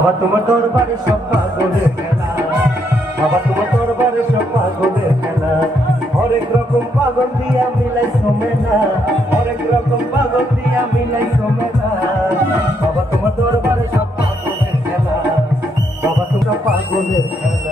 বাবা তোমার দরবারে সব পাগলের খেলা, বাবা তোমার দরবারে সব পাগলের খেলা, হরেক রকম পাগল দিয়া মিলাই সোমেনা, হরেক রকম পাগল দিয়া মিলাই সোমেনা। বাবা তোমার দরবারে সব পাগলের খেলা, বাবা তোমার পাগলের খেলা।